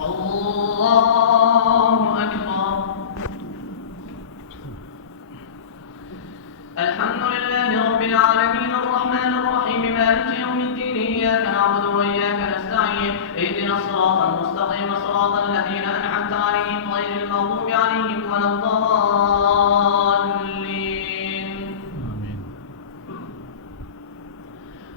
الله أكبر. الحمد لله رب العالمين الرحمن الرحيم مالك يوم الدين إياك نعبد وإياك نستعين اهدنا الصراط المستقيم صراط الذين أنعمت عليهم غير المغضوب عليهم ولا الضالين.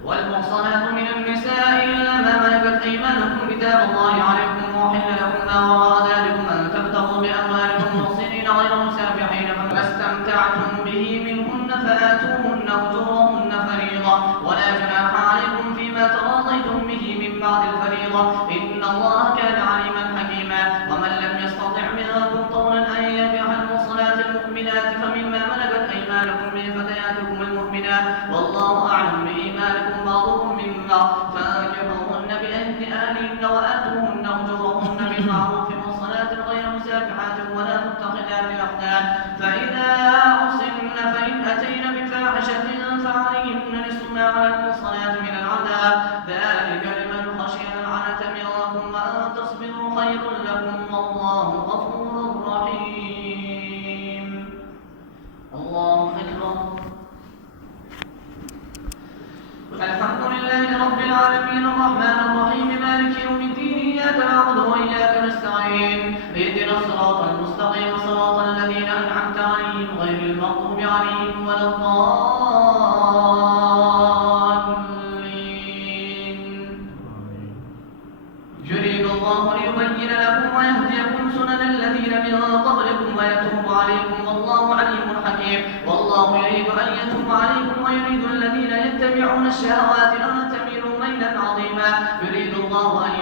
والمحصنات من النساء إلا ما ملكت أيمانكم كتاب الله عليكم وأحل لكم ما وراء ذلكم أن تبتغوا بأموالكم محصنين غير مسافحين فما استمتعتم به منهن فآتوهن أجورهن فريضة ولا جناح عليكم فيما تراضيتم به من بعد الفريضة إن الله كان عليما حكيما. ومن لم يستطع منكم طولا أن ينكح المحصنات المؤمنات فمما ملكت أيمانكم من فتياتكم المؤمنات والله أعلم بإيمانكم بعضكم من بعض فانكحوهن بإذن أهلهن وآتوهن أجورهن بالمعروف محصنات غير مسافحات ولا متخذات أخدان فإذا أحصن فإن أتين بفاحشة فعليهن نصف ما على المحصنات من العذاب ذلك لمن خشي العنة منكم وأن تصبروا خير لكم والله غفور رحيم. الله أكبر. الحمد لله رب العالمين الرحمن الرحيم مالك يوم الدين إياك نعبد وإياك نستعين اهدنا الصراط المستقيم صراط الذين أنعمت عليهم غير المغضوب عليهم ولا الضالين. يريد الله ليبين لكم ويهديكم سنن الذين من قبلكم ويتوب عليكم والله عليم حكيم. والله يريد أن يتوب عليكم ويريد الذين يتبعون الشهوات أن تميلوا ميلا عظيما. يريد الله أن